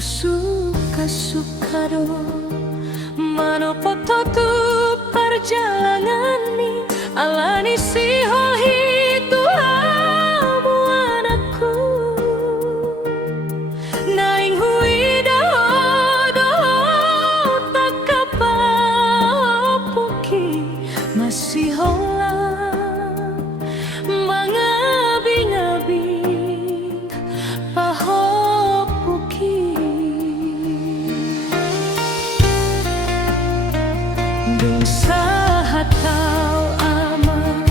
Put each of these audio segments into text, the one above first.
suka-suka do manopo tu perjalanan ni alani si itu amu anakku naing hui do tak kapapuki masih hola mangabi-ngabi pahopuki dung sahatau ama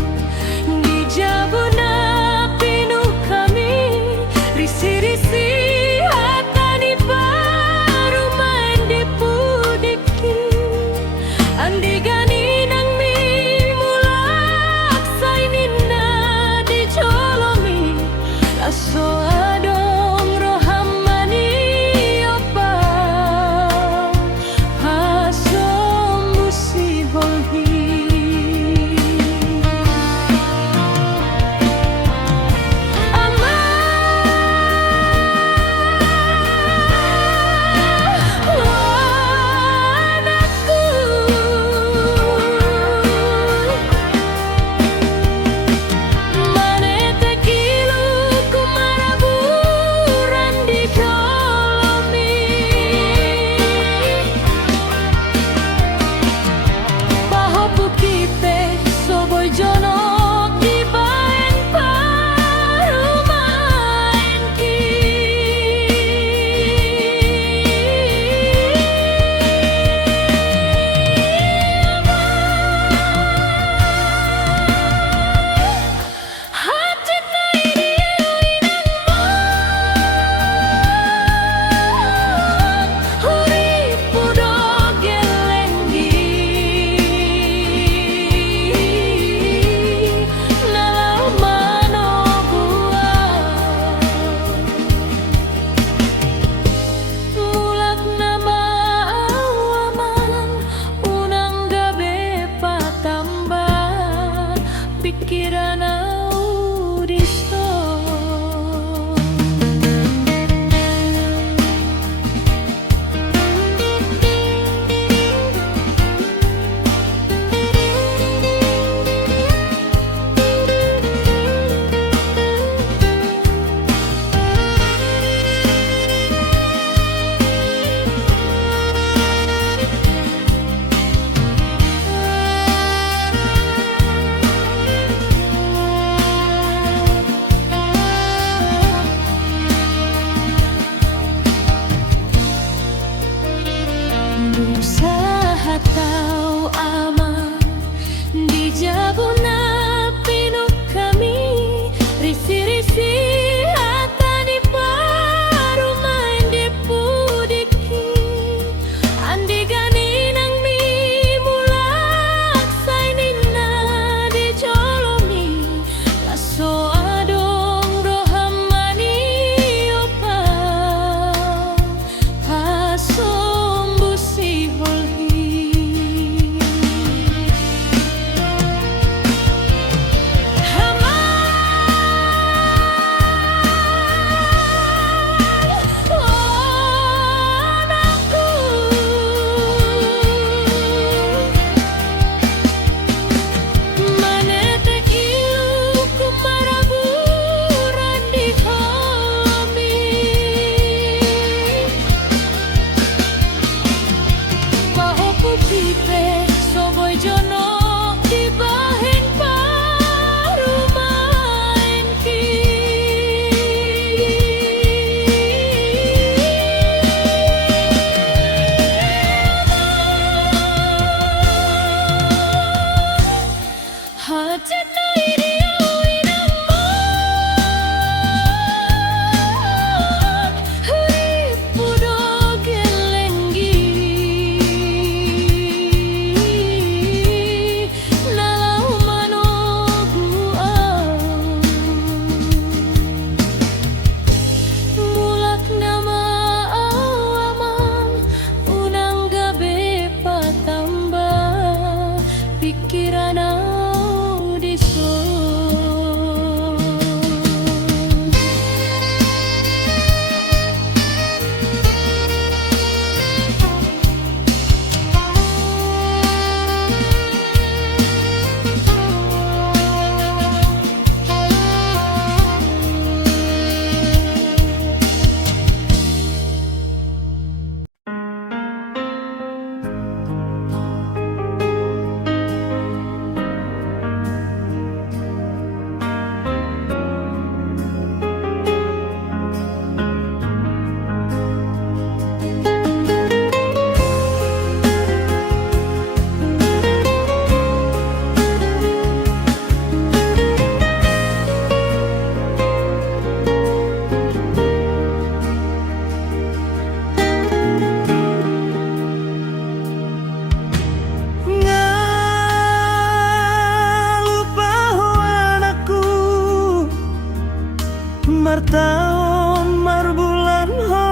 Martaon marbulan ho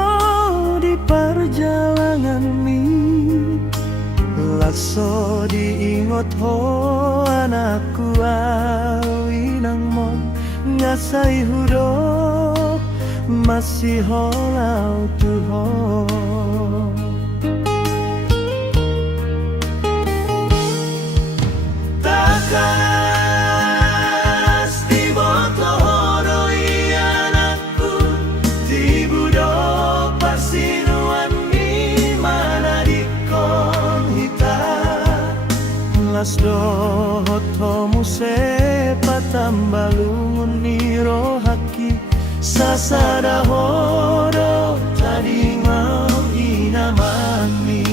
di perjalanan mi, laso diingot ho anakku awinang mon ngasai hudo masih holau tuho. Takas di boto horoi anakku di budo pasinuan mi mana dikon hita las dohotomu sepa tambalungun niro haki sasada hodo tadi mau inamami.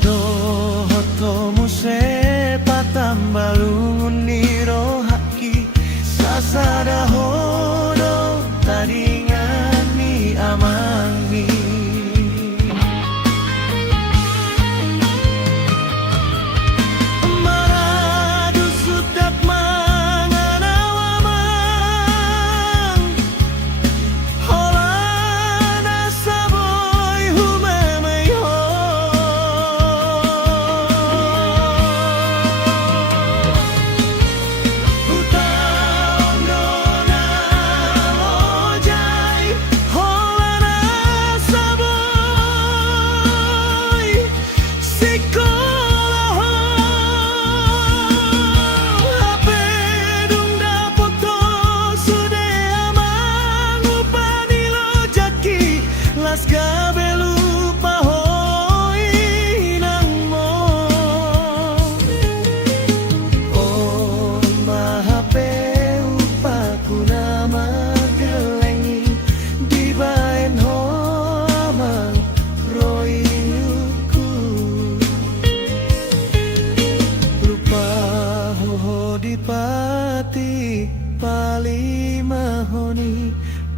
Dohotomu sepa tambalungun niro haki sasada hodo tadingan ni amangi. Maradu sudak manganawamang holana saboy humemeiho. Dipati palimahoni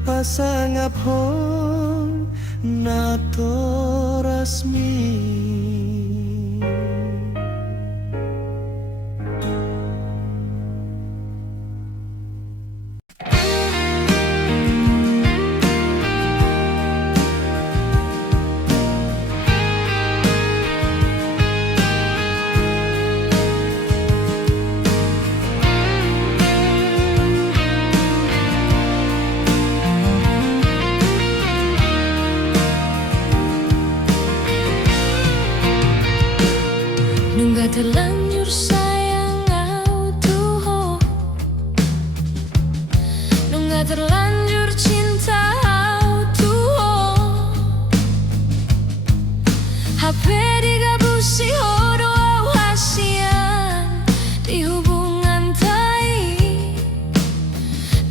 pasangap hon nato rasmi. Nunggah terlanjur sayang au tuho, nunggah terlanjur cinta au tuho. HP digabusi hodo au hasian di hubungan tai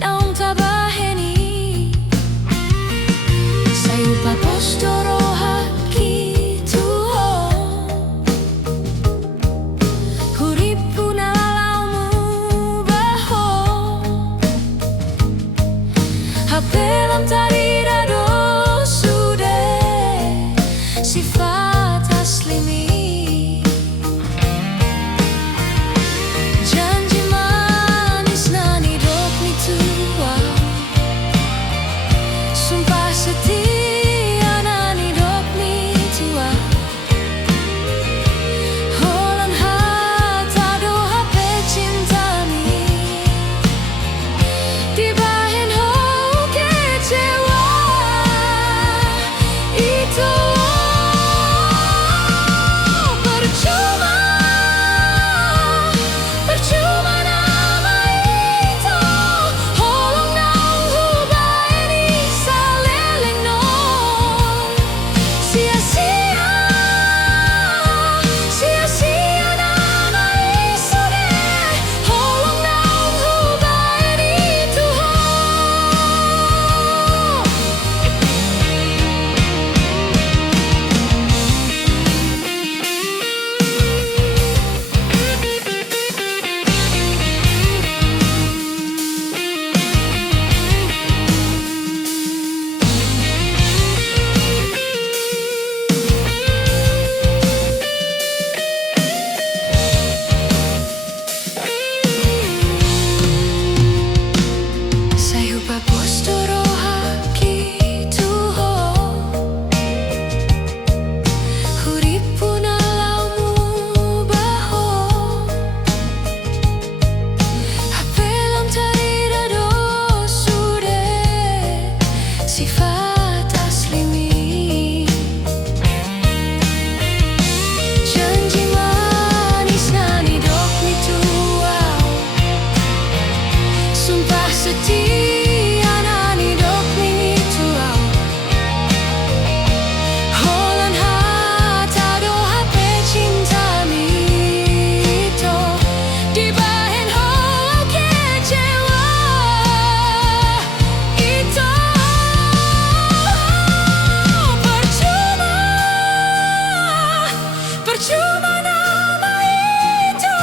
naung tabaheni sayu papos doro haki tuho. percuma nama itu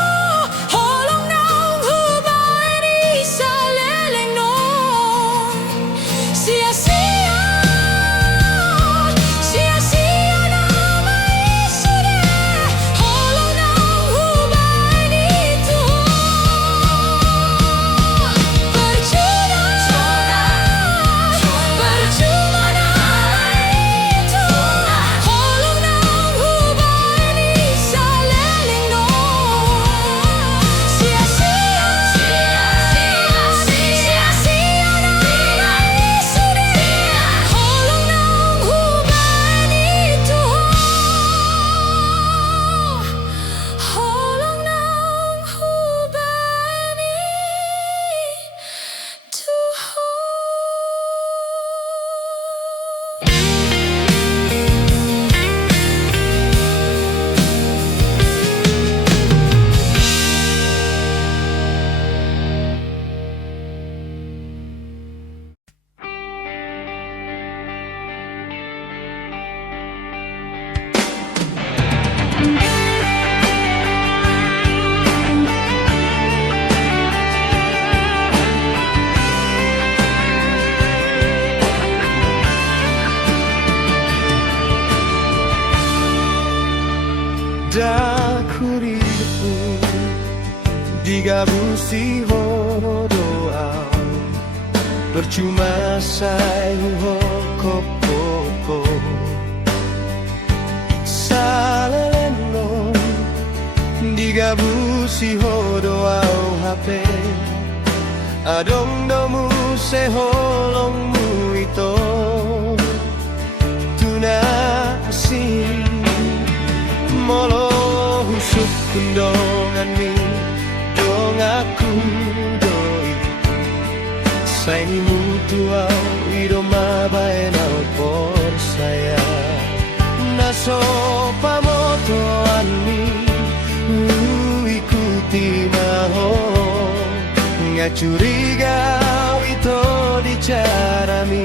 holong naung hubay ni sa leleng non sia-sia sia-sia nama isu deh holong naung hubay nito percuma percuma nama itu holong naung hubay ni sa leleng non sia-sia sia-sia nama isu deh holong naung hubay nito holong naung hubay nito. Dakuriku digabusi hodoa percuma sayu hokopopo saleleno digabusi hodoa HP adong domu seholongmu ito tunasi molo husuk kundongan mi dong aku doi saini mutuau idoma baenau por saya naso pamotoan mi ikuti maho ngacuriga itu di cara mi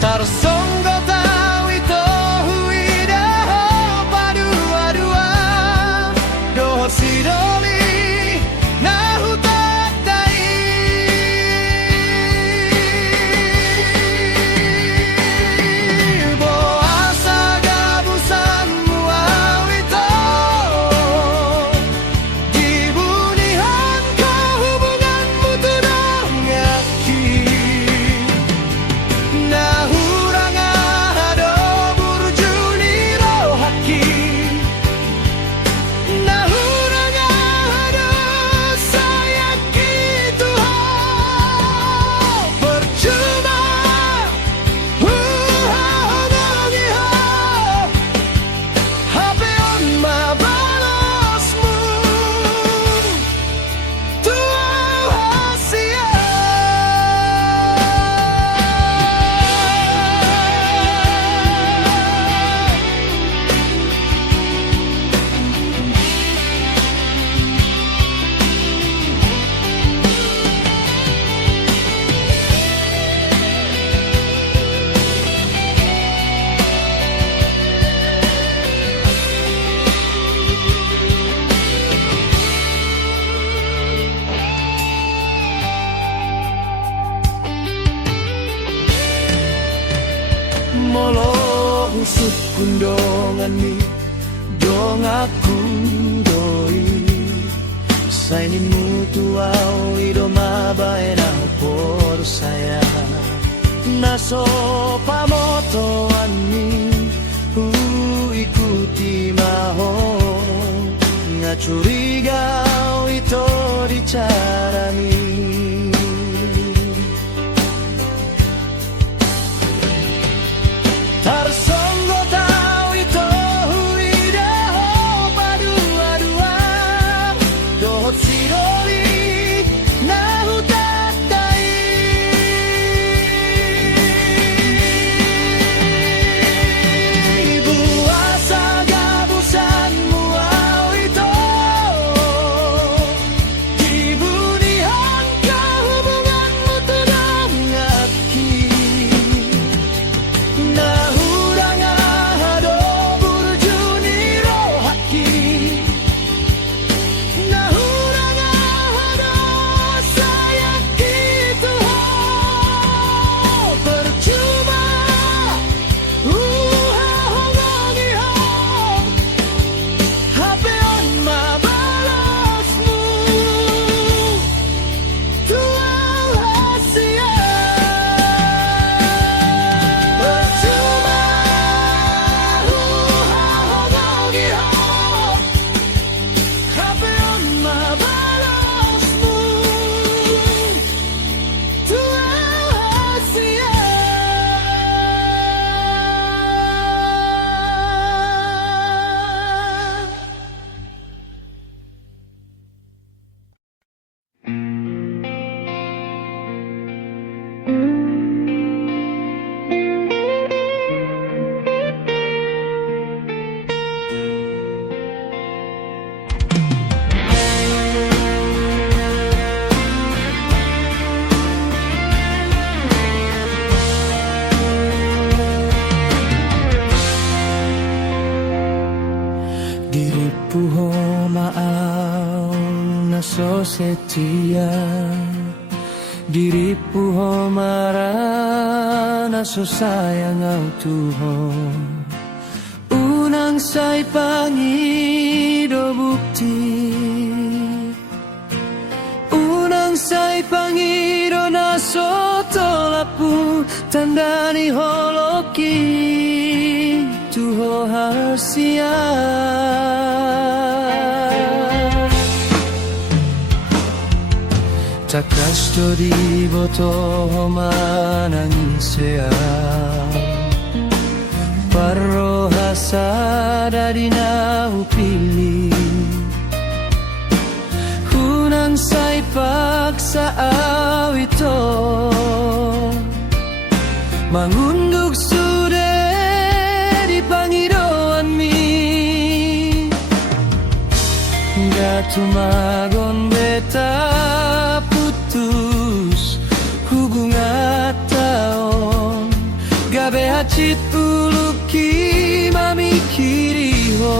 tarsonggo tau ito huida ho padua-dua doho sidoli nahu tatai boasa gabusanmu au ito dibunihan ko hubunganmu tudang aki nahurang ado burjuni rohaki nahurang ado sayaki Tuhan percuma honongi ho HP on mabalosmu Tuhan hasia molo husuk kundongan mi dong aku doi saini mutuau idoma baenau por saya naso pamotoan mi ikuti maho ngacuriga itu di cara mi tarsonggo tau ito huida ho padua-dua dohot sidoli nahu tatai buasa gabusanmu au ito dibunihan Nahurang ahado burjuni rohaki. Nahurang ahado sayang gitu percuma hongongi ho hapeon mabalasmu tuang hasia percuma hongongi ho hapeon mabalasmu tuang hasia. Diripu ho maaw na so setia. Diripu ho mara na so sayang au Tuhan. Unang say pangido bukti. Unang say pangido na so tolapu tandani holoki tuho hasia. Takas to di boto manangisea Parro hasada di na upili Hunang say paksa ito Mangundog sude di Panginoon mi Gatumagon beta putus hubungan taon Gabe hacit uluki mamikiri ho